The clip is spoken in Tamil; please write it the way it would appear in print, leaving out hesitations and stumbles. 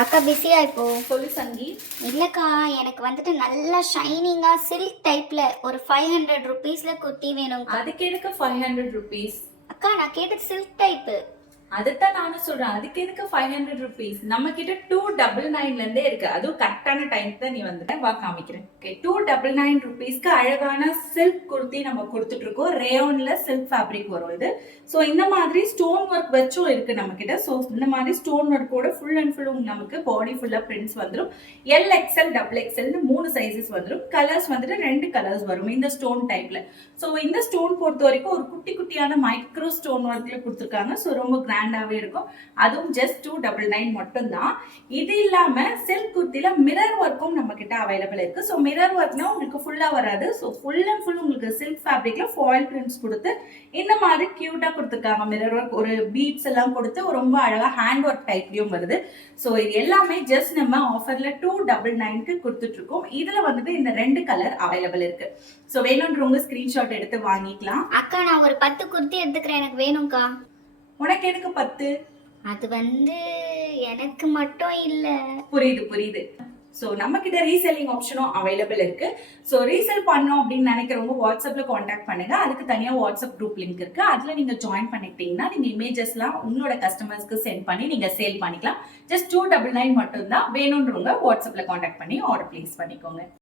அக்கா பிஸியா இப்போ? சொல்லு சங்கி. இல்லக்கா, எனக்கு வந்துட்டு நல்லா ஷைனிங்கா சில்க் டைப்ல ஒரு 500 ருபீஸ்ல குர்த்தி வேணும்க்கா. அதுக்கு எதுக்கு 500 ருபீஸ்? அக்கா நான் கேட்டது சில்க் டைப்பு. அதைத்தான் நானும் சொல்றேன். அதுக்கு எதுக்கு 500 ருபீஸ்? நம்ம கிட்ட 299 இருந்தே இருக்கு. அதுவும் கரெக்டான டைம் தான் நீ வந்துட்ட. வா காமிக்கிறேன். ஓகே, 299 ருபீஸ்க்கு அழகான சில்க் குர்த்தி நம்ம கொடுத்துட்டு இருக்கோம். ரேயான்ல சில்க் ஃபேப்ரிக் வரும் இது. ஸோ இந்த மாதிரி ஸ்டோன் ஒர்க் வச்சும் இருக்கு நம்ம கிட்ட. ஸோ இந்த மாதிரி ஸ்டோன் ஒர்க்கோட ஃபுல் அண்ட் ஃபுல் நமக்கு பாடி ஃபுல்லா பிரிண்ட்ஸ் வந்துடும். எல் எக்ஸ்எல் டபுள் எக்ஸ்எல்னு 3 சைஸஸ் வந்துடும். கலர்ஸ் வந்துட்டு 2 கலர்ஸ் வரும் இந்த ஸ்டோன் டைப்ல. ஸோ இந்த ஸ்டோன் பொறுத்த வரைக்கும் ஒரு குட்டி குட்டியான மைக்ரோ ஸ்டோன் ஒர்க்ல கொடுத்துருக்காங்க. ஸோ ரொம்ப கிராண்டாவே இருக்கும். அதுவும் ஜஸ்ட் 299 மட்டும் தான். இது இல்லாம சில்க் குர்த்தில மிரர் ஒர்க்கும் நம்ம கிட்ட அவைலபிள் இருக்கு. ஸோ மிரர் ஒர்க்னா உங்களுக்கு ஃபுல்லா வராது. ஸோ ஃபுல் அண்ட் ஃபுல் உங்களுக்கு சில்க் ஃபேப்ரிக்ல ஃபாயில் பிரிண்ட்ஸ் கொடுத்து இந்த மாதிரி கியூட்டா கொடுத்துருக்காங்க. மிரர் ஒர்க் ஒரு பீட்ஸ் எல்லாம் கொடுத்து ரொம்ப அழகா ஹேண்ட் ஒர்க் டைப்லயும் வருது. ஸோ இது எல்லாமே ஜஸ்ட் நம்ம ஆஃபர்ல 299க்கு கொடுத்துட்டு இருக்கோம். இதுல வந்துட்டு இந்த 2 கலர் அவைலபிள் இருக்கு. ஸோ வேணும்ன்றவங்க ஸ்கிரீன்ஷாட் எடுத்து வாங்கிக்கலாம். அக்கா நான் ஒரு 10 குர்த்தி எடுத்துக்கிறேன், எனக்கு வேணும்க்கா. உனக்கு எதுக்கு 10? அது எனக்கு மட்டும் இல்ல. புரியுது புரியுது. ஸோ நம்ம கிட்ட ரீசெல்லிங் ஆப்ஷனும் அவைலபிள் இருக்கு. ஸோ ரீசெல் பண்ணோம் அப்படின்னு நினைக்கிறவங்க வாட்ஸ்அப்ல காண்டாக்ட் பண்ணுங்க. அதுக்கு தனியா வாட்ஸ்அப் குரூப் லிங்க் இருக்கு. அதுல நீங்க ஜாயின் பண்ணிக்கிட்டீங்கன்னா நீங்க இமேஜஸ்லாம் உங்களோட கஸ்டமர்ஸ்க்கு சென்ட் பண்ணி நீங்க சேல் பண்ணிக்கலாம். ஜஸ்ட் 299 மட்டும் தான். வேணும்ன்றவங்க வாட்ஸ்அப்ல காண்டாக்ட் பண்ணி ஆர்டர் பிளேஸ் பண்ணிக்கோங்க.